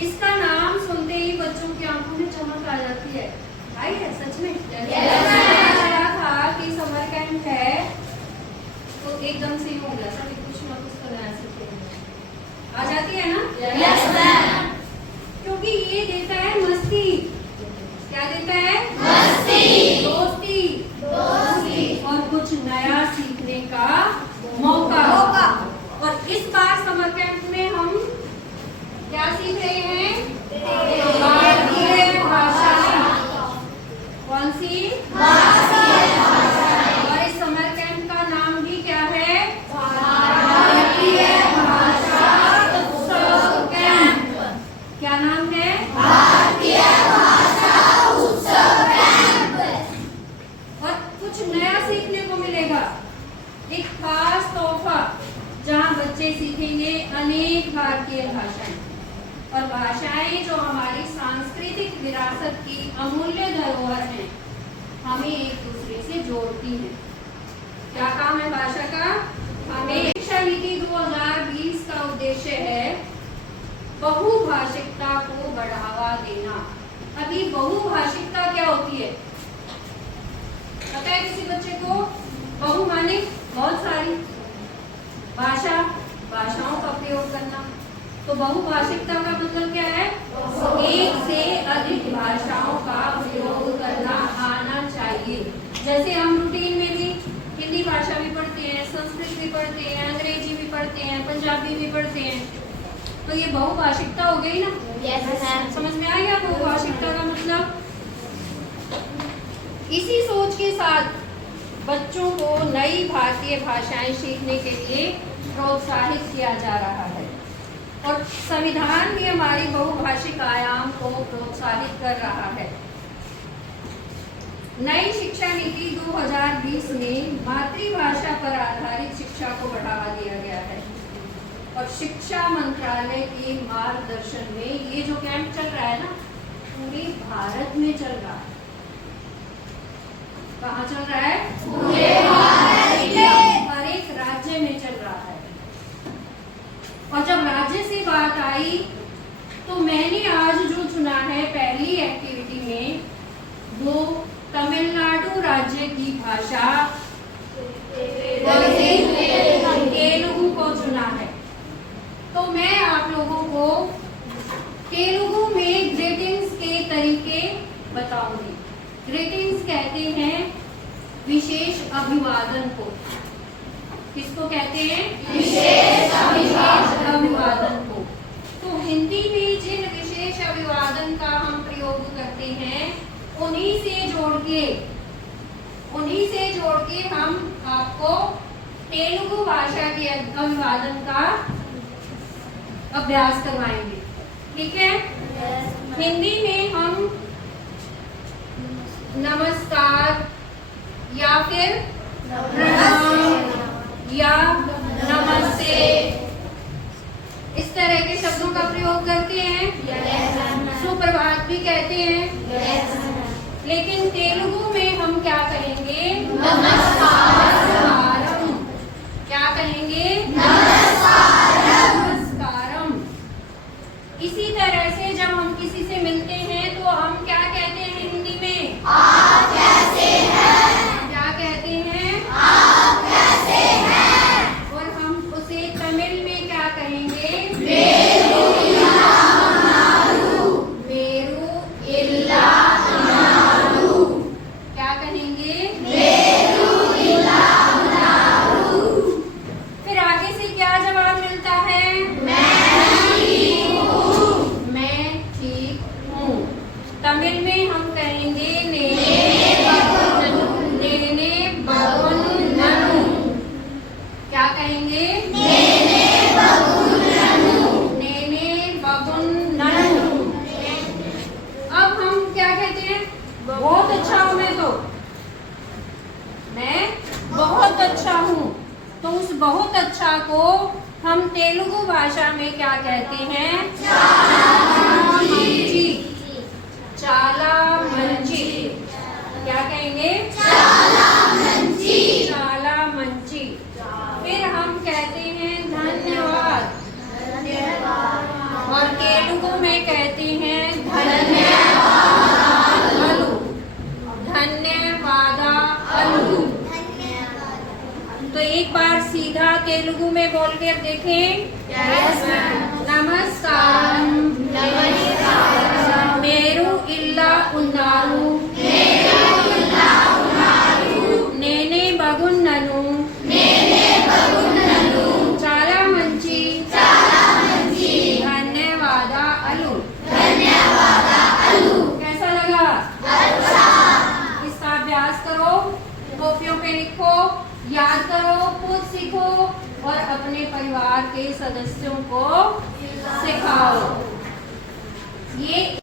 इसका नाम सुनते ही बच्चों की आंखों में चमक आ जाती है। आई है सच में? लगा था कि समर कैंप है तो एकदम से ही हो गया था कि कुछ ना कुछ तो नया सीखेंगे। आ जाती है ना? Yes ma'am. क्योंकि ये देता है मस्ती। क्या देता है? मस्ती, दोस्ती, और कुछ नया सीखने का मौका। और इस बार समर कैंप में हम क्या सीख रहे हैं? भारतीय भाषाएं। कौन सी? और इस समर कैंप का नाम भी क्या है? भारतीय भाषा उत्सव कैंप। क्या नाम है? भारतीय भाषा उत्सव कैंप। और कुछ नया सीखने को मिलेगा। एक खास तोहफा जहां बच्चे सीखेंगे अनेक भारतीय भाषाएं, और भाषाएं जो हमारी सांस्कृतिक विरासत की अमूल्य धरोहर हैं, हमें एक दूसरे से जोड़ती हैं। क्या काम है भाषा का? हमें शिक्षा नीति 2020 का उद्देश्य है बहुभाषिकता को बढ़ावा देना। अभी बहुभाषिकता क्या होती है पता है किसी बच्चे को? बहु माने बहुत सारी भाषा, भाषाओं का प्रयोग करना। तो बहुभाषिकता का मतलब क्या है? एक से अधिक भाषाओं का प्रयोग करना आना चाहिए। जैसे हम रूटीन में भी हिंदी भाषा भी पढ़ते हैं, संस्कृत भी पढ़ते हैं, अंग्रेजी भी पढ़ते हैं, पंजाबी भी पढ़ते हैं। तो ये बहुभाषिकता हो गई ना? Yes ma'am. समझ में आ गया बहुभाषिकता का मतलब? इसी सोच के साथ बच्चों को नई भारतीय भाषाएं सीखने के लिए प्रोत्साहित किया जा रहा है, और संविधान भी हमारी बहुभाषिक आयाम को प्रोत्साहित कर रहा है। नई शिक्षा नीति 2020 में मातृभाषा पर आधारित शिक्षा को बढ़ावा दिया गया है, और शिक्षा मंत्रालय के मार्गदर्शन में ये जो कैंप चल रहा है ना, पूरे भारत में चल रहा है। कहाँ चल रहा है? पूरे भारत में। हर एक राज्य में चल रहा है। और जब राज्य से बात आई तो मैंने आज जो चुना है पहली एक्टिविटी में, वो तमिलनाडु राज्य की भाषा तेलुगु को चुना है। तो मैं आप लोगों को तेलुगु में ग्रीटिंग्स के तरीके बताऊंगी। ग्रीटिंग्स कहते हैं विशेष अभिवादन को। किसको कहते हैं? विशेष अभिवादन को। तो हिंदी में जिन विशेष अभिवादन का हम प्रयोग करते हैं, उन्हीं से जोड़ के हम आपको तेलुगु भाषा के अभिवादन का अभ्यास करवाएंगे। ठीक है? हिंदी में हम नमस्कार या फिर प्रणाम या नमस्ते इस तरह के शब्दों का प्रयोग करते हैं। सुप्रभात भी कहते हैं। लेकिन तेलुगु में हम क्या कहेंगे? नमस्कारम। क्या कहेंगे? नमस्कारम। इसी तरह से जब हम किसी से मिलते हैं तो हम क्या कहते हैं हिंदी में? आप कैसे हैं? क्या कहते हैं? आप कैसे हैं? और हम उसे तमिल में क्या कहेंगे? मेरू इल्ला उन्नारू। मेरू इल्ला उन्नारू। क्या कहेंगे? मेरू इल्ला उन्नारू। फिर आगे से क्या जवाब मिलता है? मैं ठीक हूँ। मैं ठीक हूँ। तमिल में हम कहेंगे नेने बगुन्ननु। क्या कहेंगे? नेने बगुन्ननु। नेने बगुन्ननु। अब हम क्या कहते हैं? बहुत अच्छा हूँ मैं बहुत अच्छा हूँ। तो उस बहुत अच्छा को हम तेलुगु भाषा में क्या कहते हैं? चाला मंची। क्या कहेंगे? चाला मंची। फिर हम कहते हैं धन्यवाद, और तेलुगु में तेलुगु में बोल कर देखें। Yes ma'am. नमस्कारम। नमस्कारम। मेरू इल्ला उन्नारू। मेरू इल्ला उन्नारू। నేనే బాగున్నాను। నేనే బాగున్నాను। చాలా మంచి। చాలా మంచి। ధన్యవాదాలు। ధన్యవాదాలు। कैसा लगा? अच्छा। इसका अभ्यास करो, कॉपियों पे लिखो, याद करो, खुद सीखो और अपने परिवार के सदस्यों को सिखाओ। ये